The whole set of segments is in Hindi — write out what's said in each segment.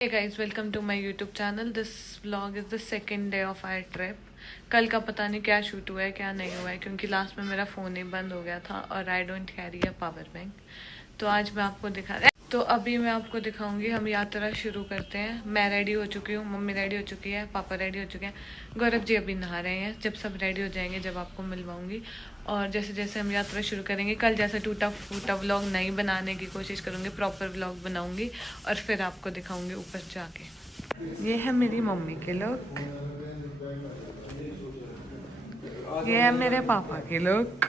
Hey guys, welcome to my YouTube channel. This vlog is the second day of our trip. कल का पता नहीं क्या शूट हुआ है क्या नहीं हुआ है क्योंकि लास्ट में मेरा फ़ोन ही बंद हो गया था और I don't carry a power bank. तो आज मैं आपको तो अभी मैं आपको दिखाऊंगी। हम यात्रा शुरू करते हैं। मैं रेडी हो चुकी हूँ, मम्मी रेडी हो चुकी है, पापा रेडी हो चुके हैं, गौरव जी अभी नहा रहे हैं। जब सब रेडी हो जाएंगे जब आपको मिलवाऊंगी। और जैसे जैसे हम यात्रा शुरू करेंगे, कल जैसे टूटा फूटा व्लॉग नहीं बनाने की कोशिश करूँगी, प्रॉपर व्लॉग बनाऊंगी और फिर आपको दिखाऊंगी ऊपर जाके। ये है मेरी मम्मी के लोग, ये है मेरे पापा के लोग,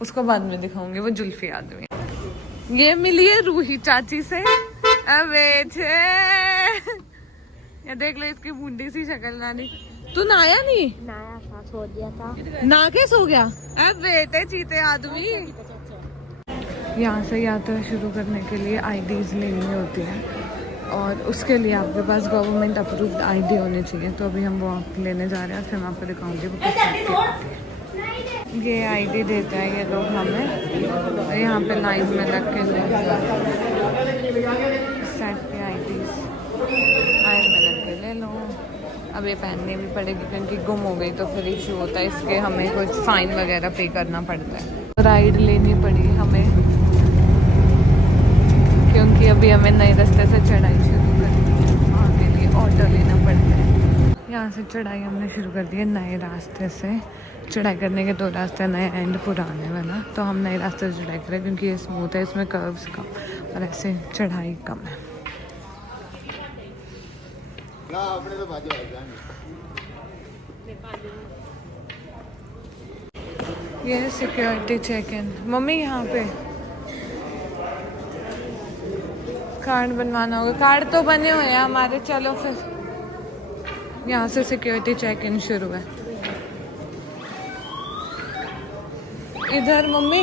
उसको बाद में दिखाऊंगी, वो जुल्फी आदमी। ये मिली है रूही चाची से। अबे छे, ये देख लो इसकी बूढ़ी सी शक्ल। नानी तू नहाया नहीं? नया था, सो दिया था। ना के सो गया? अब बेटे चीते आदमी। यहाँ से यात्रा शुरू करने के लिए आईडीज लेनी होती है और उसके लिए आपके पास गवर्नमेंट अप्रूव्ड आईडी होनी चाहिए। तो अभी हम वो लेने जा रहे हैं, फिर मैं आपको दिखाऊंगी वो कैसे। ये आईडी देते हैं ये लोग हमें, यहाँ पे लाइन में लग के सेट पे आईडीज लाइन में लग के ले लो। अब ये पहननी भी पड़ेगी क्योंकि गुम हो गई तो फिर इशू होता है, इसके हमें कुछ फाइन वगैरह पे करना पड़ता है। राइड लेनी पड़ी हमें क्योंकि अभी हमें नए रास्ते से चढ़ाई शुरू करनी है, वहाँ के लिए ऑटो लेना पड़ता है। यहाँ से चढ़ाई हमने शुरू कर दी है नए रास्ते से। चढ़ाई करने के दो रास्ते, नए एंड पुराने वाला। तो हम नए रास्ते से चढ़ाई करें क्योंकि ये स्मूथ है, इसमें कर्व्स कम और ऐसे चढ़ाई कम है। ये सिक्योरिटी चेक इन। मम्मी यहाँ पे कार्ड बनवाना होगा। कार्ड तो बने हुए हैं हमारे। चलो फिर यहाँ से सिक्योरिटी चेक इन शुरू है। इधर मम्मी,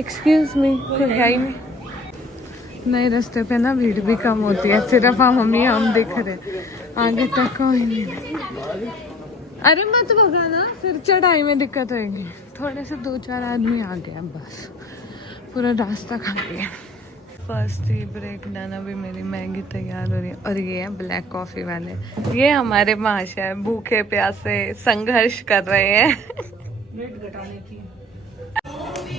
एक्सक्यूज मी, कोई है ही नहीं। नए रास्ते पे ना भीड़ भी कम होती है, सिर्फ हम दिख रहे, आगे तक कोई नहीं। अरे मत भगाना, फिर चढ़ाई में दिक्कत होगी। थोड़े से 2-4 आदमी आ गया, बस पूरा रास्ता खाली है। First tea break done. अभी मेरी मैगी तैयार हो रही है और ये है ब्लैक कॉफी वाले। ये हमारे महाशय भूखे प्यासे संघर्ष कर रहे हैं।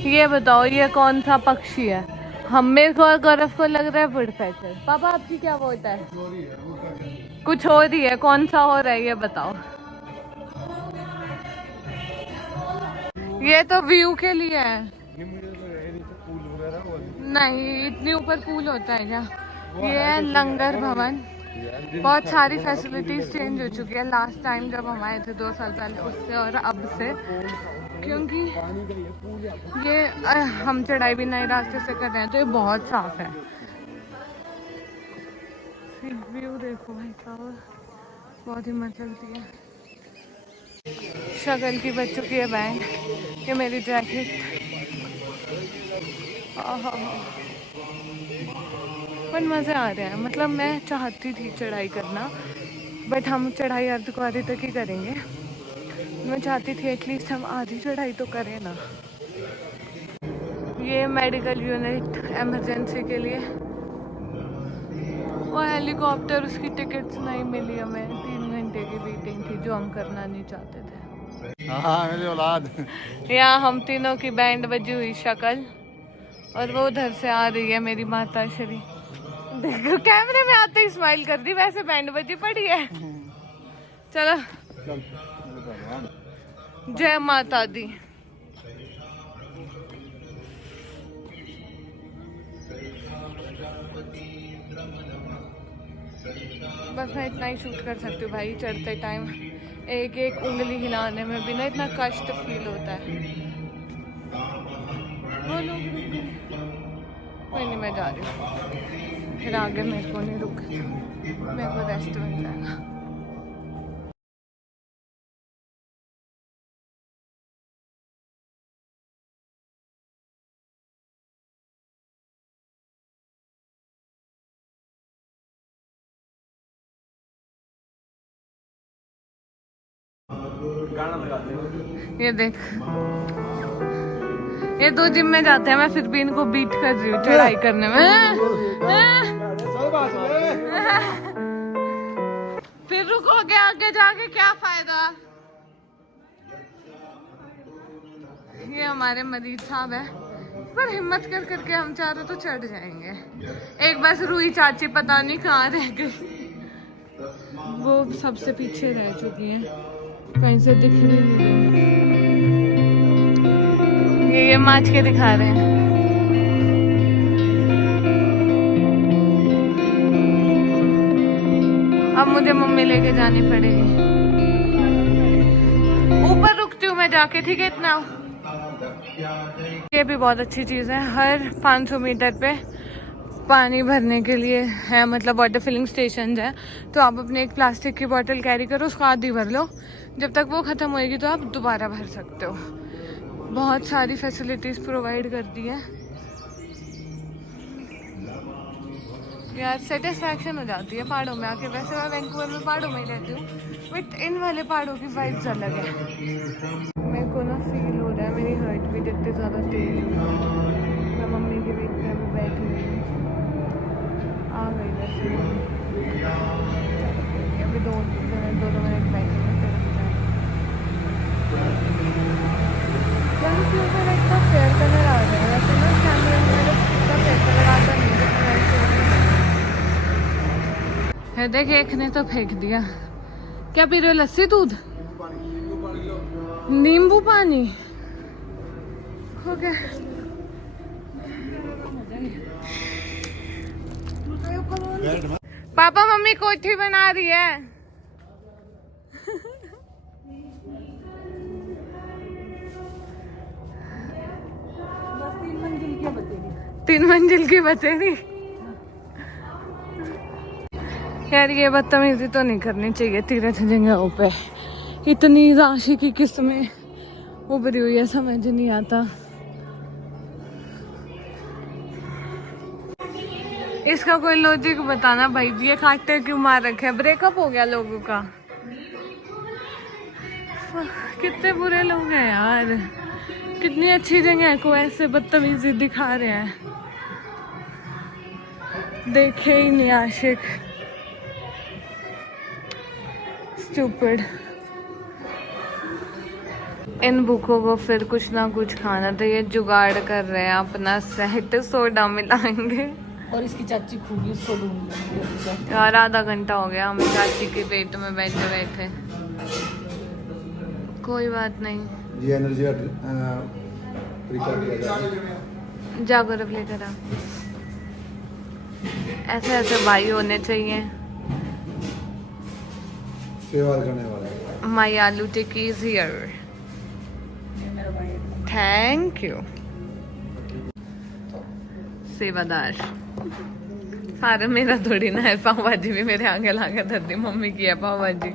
ये बताओ ये कौन सा पक्षी है? हमें को और गौरव को लग रहा है वुड पैचर। पापा आपकी क्या वोट है? कुछ हो रही है, कौन सा हो रहा है ये बताओ। ये तो व्यू के लिए है। नहीं, इतनी ऊपर पूल होता है क्या? ये है लंगर भवन। बहुत सारी फैसिलिटीज चेंज हो चुकी है लास्ट टाइम जब हम आए थे 2 साल पहले, उससे और अब से। क्योंकि ये हम चढ़ाई भी नए रास्ते से कर रहे हैं तो ये बहुत साफ है। व्यू देखो भाई साहब, बहुत हिम्मत लगती है। शक्ल की बच चुकी है बैंड। ये मेरी जैकेट। पर मज़े आ रहे हैं। मतलब मैं चाहती थी चढ़ाई करना, बट हम चढ़ाई अर्धकुंवारी तक ही करेंगे। मैं चाहती थी एटलीस्ट हम आधी चढ़ाई तो करें ना। ये मेडिकल यूनिट इमरजेंसी के लिए। वो हेलीकॉप्टर, उसकी टिकट्स नहीं मिली हमें। 3 घंटे की वेटिंग थी जो हम करना नहीं चाहते थे। हाँ मेरी औलाद। यहाँ हम तीनों की बैंड बजी हुई शक्ल, और वो उधर से आ रही है मेरी माता श्री। देखो कैमरे में आते ही स्माइल कर दी, वैसे बैंड बजी पड़ी है। चलो जय माता दी। बस मैं इतना ही शूट कर सकती हूँ भाई। चढ़ते टाइम एक एक उंगली हिलाने में भी ना इतना कष्ट फील होता है। वो लोग रुक गए, कोई नहीं, मैं जा रही हूँ। फिर आगे मेरे को नहीं रुक, मेरे को रेस्ट मिल जाएगा। गाना लगाते हैं। ये देख, ये 2 जिम में जाते हैं, मैं फिर भी इनको बीट कर रही हूँ चढ़ाई करने में। फिर रुकोगे आगे जाके क्या फायदा। ये हमारे मरीज साहब है, पर हिम्मत कर करके हम चारों तो चढ़ जाएंगे। एक बस रूही चाची पता नहीं कहाँ रह गई, वो सबसे पीछे रह चुकी है, कहीं से दिख नहीं रही। ये माच के दिखा रहे हैं। अब मुझे मम्मी लेके जानी पड़ेगी। ऊपर रुकती हूँ मैं जाके, ठीक है इतना। ये भी बहुत अच्छी चीज़ है, हर 500 मीटर पे पानी भरने के लिए है, मतलब वाटर फिलिंग स्टेशन है। तो आप अपने एक प्लास्टिक की बोतल कैरी करो, उसको आधी भर लो, जब तक वो ख़त्म होएगी तो आप दोबारा भर सकते हो। बहुत सारी फैसिलिटीज़ प्रोवाइड करती है यार, सेटिस्फैक्शन हो जाती है पहाड़ों में आके। वैसे मैं वैंकूवर में पहाड़ों में ही रहती हूँ, बट इन वाले पहाड़ों की वाइब्स अलग है। मेरे को ना फील हो रहा है मेरी हार्ट बीट इतनी ज़्यादा तेज हो रही है। मैं मम्मी के वेट पे अभी बैठी हुई हूँ, आ गई वैसे अभी 2 मिनट बैठी हूँ, फिर ऊपर इतना फेयर कलर आ रहा है। वैसे ना कैमरे में इतना फेयर कलर आता नहीं है। देख एक ने तो फेंक दिया। क्या पी रहे हो, लस्सी दूध? नींबू पानी हो गया। पापा मम्मी कोठी बना रही है। 3 मंजिल की बतेगी। यार ये बदतमीजी तो नहीं करनी चाहिए तीर्थ जगहों पे। इतनी राशि की किस्में उभरी हुई है, समझ नहीं आता। इसका कोई लॉजिक बताना भाई जी, ये काटते क्यों मार रखे। ब्रेकअप हो गया लोगों का, कितने बुरे लोग हैं यार। कितनी अच्छी जगह को ऐसे बदतमीजी दिखा रहे हैं, देखे ही नहीं आशिक। स्टूपिड। इन भूखों को फिर कुछ ना कुछ खाना, तो ये जुगाड़ कर रहे हैं अपना सेट। सोडा मिलाएंगे और इसकी चाची खूबी उसको ढूंढ यार। आधा घंटा हो गया हमें चाची के पेट में बैठे बैठे। कोई बात नहीं, ये एनर्जी जागरूक लेकर आ। ऐसे ऐसे भाई होने चाहिए। सेवा करने वाला। माई आलू टिक्की इज हियर, थैंक यू। सेवादार सारे मेरा थोड़ी ना है। पाव भाजी भी मेरे आगे लाके धर दी, मम्मी की है पाव भाजी।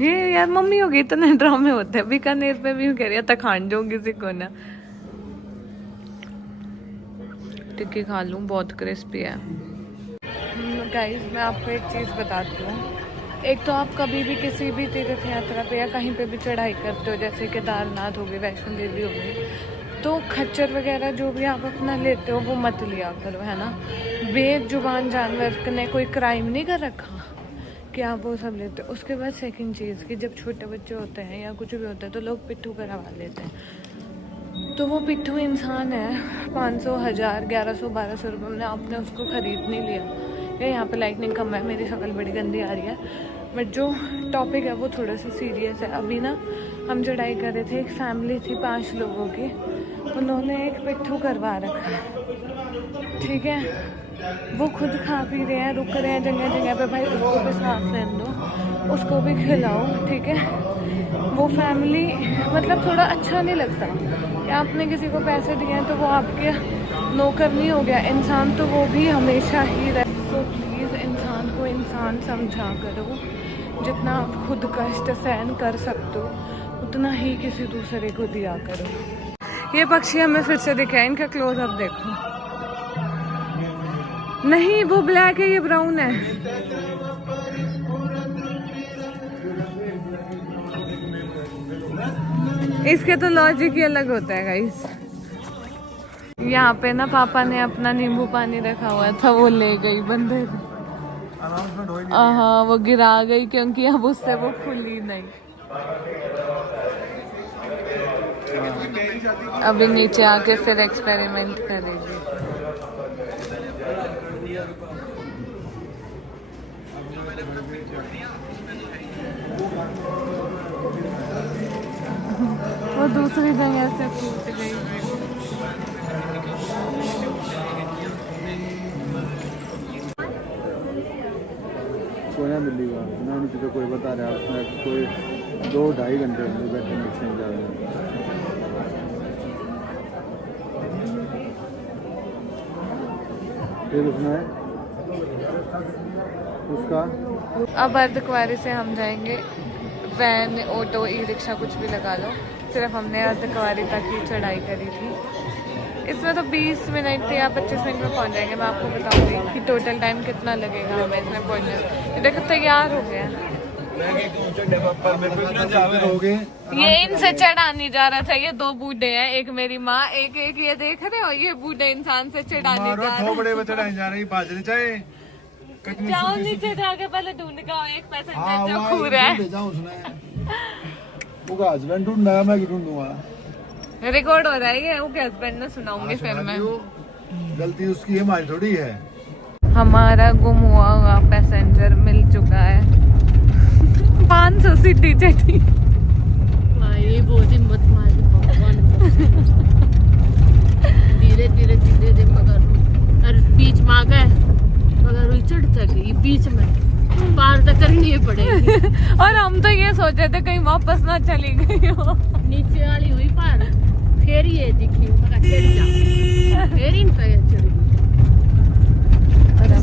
ये यार मम्मी होगी, इतने ड्रामे होते हैं। बीकानेर पे भी कह रही है तखान जो किसी को ना। टिक्की खा लूं, बहुत क्रिस्पी है। गाइस मैं आपको एक चीज़ बताती हूँ। एक तो आप कभी भी किसी भी तीर्थ यात्रा पे या कहीं पे भी चढ़ाई करते हो, जैसे केदारनाथ हो गई, वैष्णो देवी हो गई, तो खच्चर वगैरह जो भी आप अपना लेते हो वो मत लिया करो, है ना। बेजुबान जानवर ने कोई क्राइम नहीं कर रखा कि आप वो सब लेते हो। उसके बाद सेकंड चीज़ कि जब छोटे बच्चे होते हैं या कुछ भी होता है तो लोग पिट्ठू करवा लेते हैं। तो वो पिट्ठू इंसान है, 500, 1000, 1100, 1200 रुपये में आपने उसको ख़रीद नहीं लिया। यहाँ पे लाइटनिंग कम है, मेरी शक्ल बड़ी गंदी आ रही है, बट जो टॉपिक है वो थोड़ा सा सीरियस है। अभी ना हम चढ़ाई कर रहे थे, एक फैमिली थी 5 लोगों की, उन्होंने एक पिट्ठू करवा रखा है, ठीक है। वो खुद खा पी रहे हैं, रुक रहे हैं जगह जगह पे, भाई उसको भी सांस लेने दो, उसको भी खिलाओ, ठीक है। वो फैमिली मतलब थोड़ा अच्छा नहीं लगता कि आपने किसी को पैसे दिए हैं तो वो आपके नौकर नहीं हो गया। इंसान तो वो भी हमेशा ही रहे। तो प्लीज़ इंसान को इंसान समझा करो। जितना आप खुद कष्ट सहन कर सकते हो उतना ही किसी दूसरे को दिया करो। ये पक्षी हमें फिर से दिखा है, इनका क्लोजअप देखो। नहीं वो ब्लैक है, ये ब्राउन है। इसके तो लॉजिक ही अलग होता है गाइस। यहाँ पे ना पापा ने अपना नींबू पानी रखा हुआ था, वो ले गई बंदे। हाँ वो गिरा गई क्योंकि अब उससे वो खुली नहीं। अभी नीचे आके फिर एक्सपेरिमेंट करेगी। वो दूसरी जगह से फूट गई। सोना दिल्ली का ना, नीचे तो कोई बता रहा है उसमें कोई 2-2.5 घंटे में बैठे मिक्सिंग जा रहे हैं। फिर उसमें उसका अब अर्धकुंवारी से हम जाएंगे वैन, ऑटो, ई रिक्शा कुछ भी लगा लो। सिर्फ हमने अर्धकुंवारी तक ही चढ़ाई करी थी। इसमें तो 20 मिनट या 25 मिनट में पहुंच जाएंगे। मैं आपको बताऊंगी कि टोटल टाइम कितना लगेगा हमें इसमें पहुंचने। देखो तैयार हो गया, ये इनसे चढ़ा नहीं जा रहा था। ये 2 बूढ़े हैं, एक मेरी माँ, एक ये देख रहे हो, ये बूढ़े इंसान से चढ़ाने जा रहे हैं। जाओ नीचे जाके पहले ढूंढ के आओ एक पैसेंजर जो खू रहा है। वो हस्बैंड ढूंढना है, मैं क्यों ढूंढूंगा? रिकॉर्ड हो रहा है ये, उसके हस्बैंड ने सुनाऊंगी फिर मैं। गलती उसकी है, हमारी थोड़ी है। हमारा गुम हुआ पैसेंजर मिल चुका है। 500 सीटी चढ़ी। ये बहुत हिम्मत मारी भगवान। धीरे धीरे धीरे धीरे मगर बीच में आ गए, मगर चढ़ तक बीच में पार तक करनी ही पड़ेगी। और हम तो ये सोचे थे कहीं वापस ना चली गई हो। नीचे वाली हुई पार, फिर ये दिखी फिर इन पे चढ़ गई।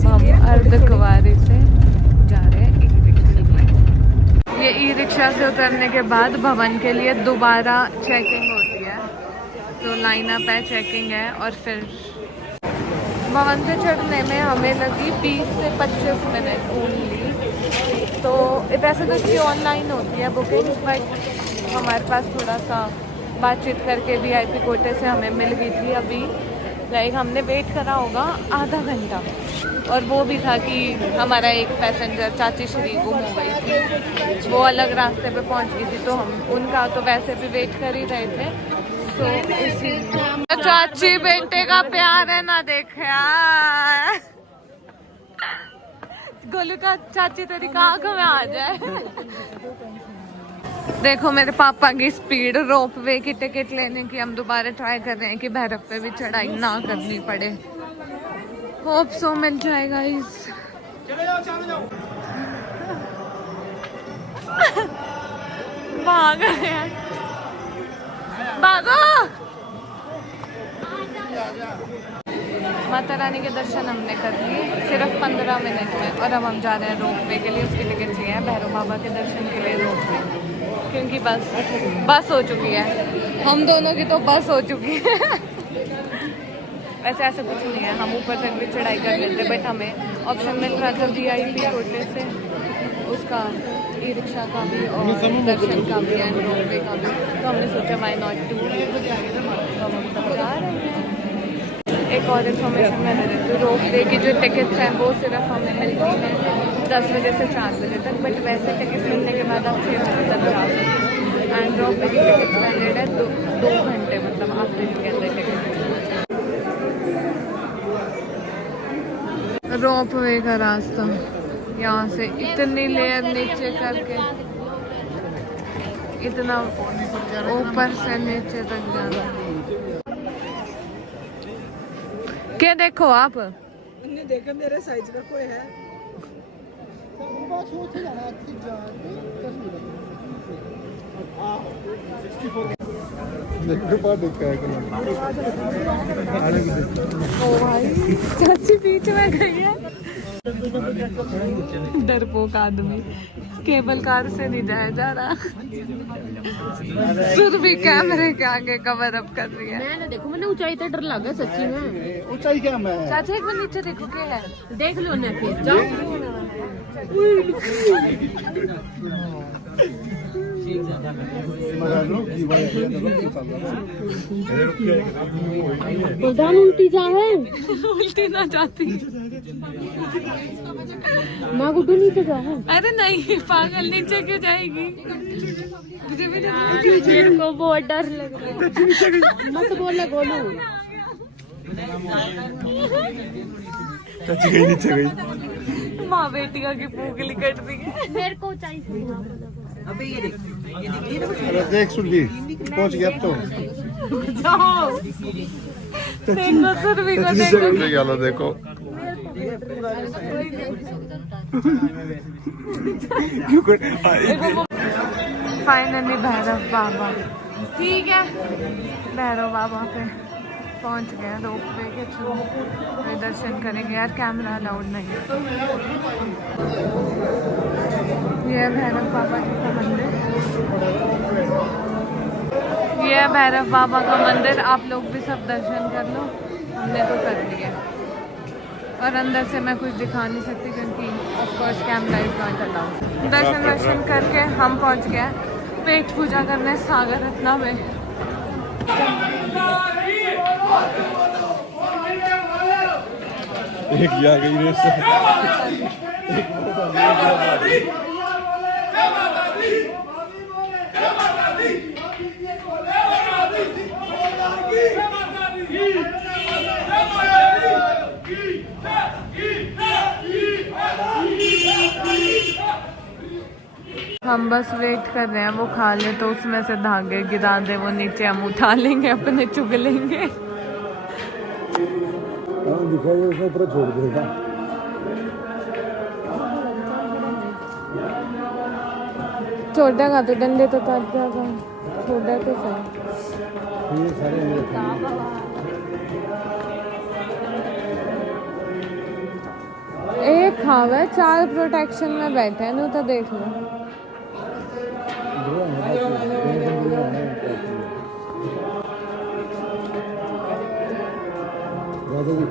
हम अर्धकुंवारी से जा रहे हैं ई रिक्शा। ये ई रिक्शा से उतरने के बाद भवन के लिए दोबारा चेकिंग होती है। तो लाइन अप है, चेकिंग है, और फिर भवन से चढ़ने में हमें लगी 20 से 25 मिनट ओनली। तो वैसे तो इसकी ऑनलाइन होती है बुकिंग, बट हमारे पास थोड़ा सा बातचीत करके VIP कोटे से हमें मिल गई थी अभी। लाइक हमने वेट करा होगा आधा घंटा, और वो भी था कि हमारा एक पैसेंजर चाची श्री गुम हो गई थी, वो अलग रास्ते पे पहुंच गई थी। तो हम उनका तो वैसे भी वेट कर ही रहे थे। तो इसी चाची बेटे का प्यार है ना, देखे यार। गोलू का चाची तेरी आंख में आ जाए। देखो मेरे पापा की स्पीड। रोप वे की टिकट लेने की हम दोबारा ट्राई कर रहे हैं कि भैरव पे भी चढ़ाई ना करनी पड़े। होप सो मिल जाएगा इस। भाग गए, भागो। माता रानी के दर्शन हमने कर लिए सिर्फ 15 मिनट में, और अब हम जा रहे हैं रोप वे के लिए। उसकी टिकट चाहिए भैरव बाबा के दर्शन के लिए रोप वे, क्योंकि बस हो चुकी है। हम दोनों की तो बस हो चुकी है। वैसे ऐसा कुछ नहीं है, हम ऊपर तक भी चढ़ाई कर लेते, बट हमें ऑप्शन मिल रहा था VIP कोटे से, उसका ई रिक्शा का भी और दर्शन का भी एंड रोप वे का भी। तो हमने सोचा व्हाई नॉट टू। तो हम सब जा रहे हैं। एक और इन्फॉर्मेशन मैं दे देती हूँ, रोप वे की जो टिकट्स हैं वो सिर्फ हमें मिलती हैं 10 बजे से 4 बजे तक, बट वैसे टिकट मिलने के बाद आप 6 बजे तक जा सकते हैं। एंड रोप वे की टिकट वैलिड है 2 घंटे, मतलब आफ्टरनून के अंदर टिकट। रोप वे का रास्ता यहाँ से इतनी लेयर नीचे करके इतना ऊपर से नीचे तक जाना। क्या देखो आप? उन्हें देखा मेरे साइज का कोई है? ओ भाई चाची बीच में गई है। डरपोक आदमी, केबल कार से नहीं जाया जा रहा। सुर भी कैमरे के आगे कवर अप कर रही है। मैंने देखो, मैंने ऊंचाई तो डर लगा सच्ची में। ऊंचाई क्या मैं? चाचा एक बार नीचे देखो क्या है, देख लो ना फिर जाओ। प्रधान उल्टी जा है उल्टी ना जाती। माँ गुड्डू नीचे जा है। अरे नहीं पागल, नीचे क्यों जाएगी? मुझे भी मेरे को बहुत डर लग रहा है। मत बोले गोलू। नीचे गई। माँ बेटिया की पूगली कट दी है। मेरे को चाहिए। अरे देख सुन ली, पहुंच गया अब तो। देखो सुरभि को देखो। देखो फाइनली भैरव बाबा, ठीक है भैरव बाबा पे पहुंच गए। रोप वे के थ्रू दर्शन करेंगे। यार कैमरा अलाउड नहीं। ये है भैरव बाबा जी का मंदिर। ये है भैरव बाबा का मंदिर। आप लोग भी सब दर्शन कर लो, हमने तो कर लिया। और अंदर से मैं कुछ दिखा नहीं सकती क्योंकि of course camera is not allowed. दर्शन करके हम पहुंच गए पेट पूजा करने सागर रत्ना में। एक आ गई हम बस वेट कर रहे हैं वो खा ले तो उसमें से धागे गिरा दे वो नीचे, हम उठा लेंगे अपने चुग लेंगे। दिखाई उसे ऊपर छोड़ देगा। छोटा का तो डंडे तो काट जाएगा, छोटा तो सही। ये सारे एक खावे 4 प्रोटेक्शन में बैठे हैं, तो देख लो।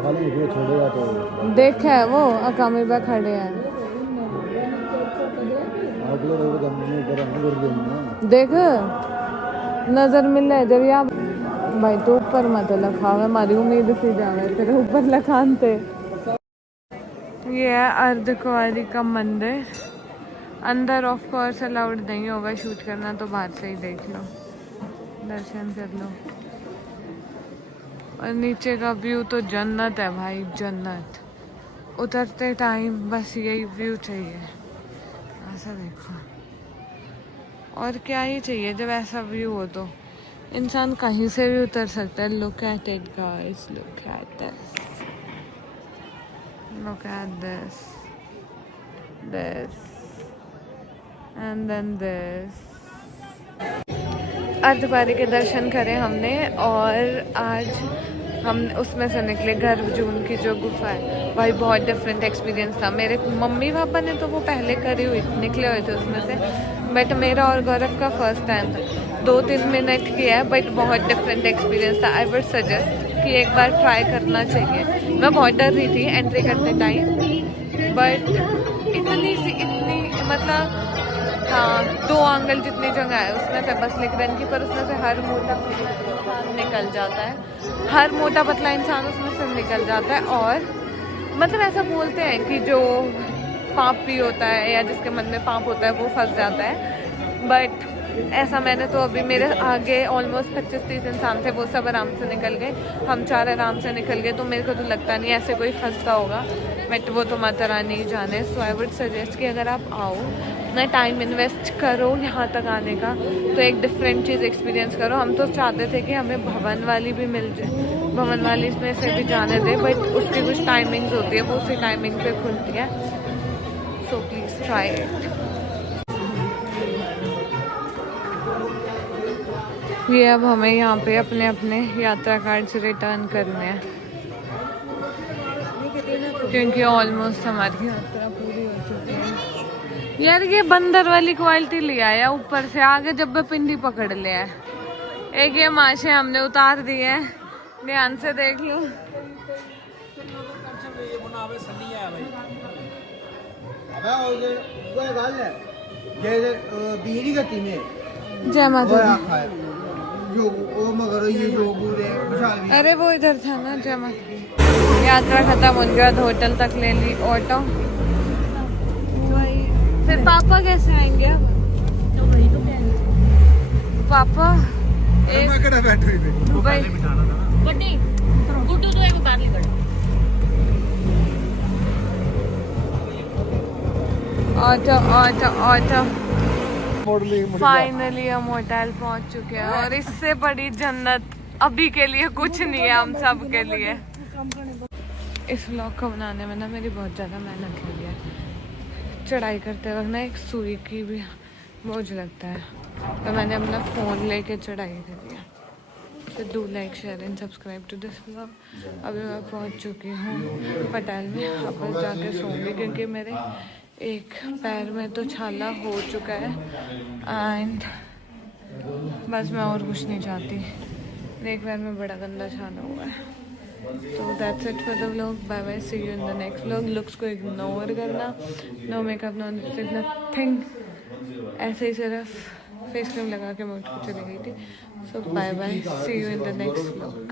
खा लेंगे छोड़ेगा तो देखे है वो अकामी पे खड़े हैं। देख नजर मिल रहा जब या भाई तो ऊपर मत लखावे, हमारी उम्मीद सी जावे तेरे ऊपर लखानते। ये है अर्धकुंवारी का मंदिर। अंदर ऑफ कोर्स अलाउड नहीं होगा शूट करना, तो बाहर से ही देख लो, दर्शन कर लो। और नीचे का व्यू तो जन्नत है भाई, जन्नत। उतरते टाइम बस यही व्यू चाहिए, ऐसा देखो। और क्या ही चाहिए जब ऐसा व्यू हो तो इंसान कहीं से भी उतर सकता है। Look at it guys, look at this, look at this, this and then this. Ardhkuwari के दर्शन करे हमने और आज हम उसमें से निकले। गर्भजून की जो गुफा है भाई, बहुत डिफरेंट एक्सपीरियंस था। मेरे मम्मी पापा ने तो वो पहले करी हुई निकले हुए थे उसमें से, बट मेरा और गौरव का फर्स्ट टाइम था। 2-3 मिनट किया है बट बहुत डिफरेंट एक्सपीरियंस था। आई वुड सजेस्ट कि एक बार ट्राई करना चाहिए। मैं बहुत डर रही थी एंट्री करते टाइम, बट इतनी मतलब हाँ 2 आंगल जितनी जगह है उसमें थे बस लिखरन की, पर उसमें से हर मोटा इंसान निकल जाता है, हर मोटा पतला इंसान उसमें से निकल जाता है। और मतलब ऐसा बोलते हैं कि जो पाप भी होता है या जिसके मन में पाप होता है वो फंस जाता है, बट ऐसा मैंने तो अभी मेरे आगे ऑलमोस्ट 25-30 इंसान थे, वो सब आराम से निकल गए, हम 4 आराम से निकल गए। तो मेरे को तो लगता नहीं ऐसे कोई फंसता होगा, बट वो तो माता रानी ही जाने। सो आई वुड सजेस्ट कि अगर आप आओ ना, टाइम इन्वेस्ट करो यहाँ तक आने का, तो एक डिफरेंट चीज़ एक्सपीरियंस करो। हम तो चाहते थे कि हमें भवन वाली भी मिल जाए, भवन वाली में से भी जाने दे, बट उसकी कुछ टाइमिंग्स होती है, वो उसी टाइमिंग पे खुलती है। So please try it. ये अब हमें यहाँ पे अपने अपने यात्रा कार्ड से रिटर्न करने हैं क्योंकि ऑलमोस्ट हमारी यात्रा पूरी हो चुकी है। यार ये बंदर वाली क्वालिटी लिया है ऊपर से, आगे जब भी पिंडी पकड़ लिया है। एक ये माशे हमने उतार दिए हैं, ध्यान से देख लो। जय माता दी। जो वो मगर ये जो पूरे अरे वो इधर था ना। जय माता दी। यात्रा खत्म होने के बाद होटल तक ले ली ऑटो। फिर पापा कैसे आएंगे अब? तो वही तो कह रही पापा एक बैठे हुए भाई बड्डी गुड्डू तो एक बार निकल auto auto auto. Modelling finally हम होटल पहुंच चुके हैं और इससे बड़ी जन्नत अभी के लिए कुछ नहीं है हम सब के लिए। इस व्लॉग को बनाने में ना मेरी बहुत ज़्यादा मेहनत लगी है। चढ़ाई करते वक्त ना एक सुई की भी बोझ लगता है, तो मैंने अपना फ़ोन लेके चढ़ाई करी है। तो do like share and subscribe to this vlog. अभी मैं पहुंच चुकी हूँ पटेल में। अब बस जाके सोऊंगी क्योंकि मेरे एक पैर में तो छाला हो चुका है एंड बस मैं और कुछ नहीं चाहती। एक पैर में बड़ा गंदा छाला हुआ है। तो that's it for the vlog. Bye bye, see you in the next vlog. Looks को इग्नोर करना, नो मेकअप नो नथिंग, ऐसे ही सिर्फ फेस क्रीम लगा के मैं उठ के चली गई थी। So bye bye, see you in the next vlog.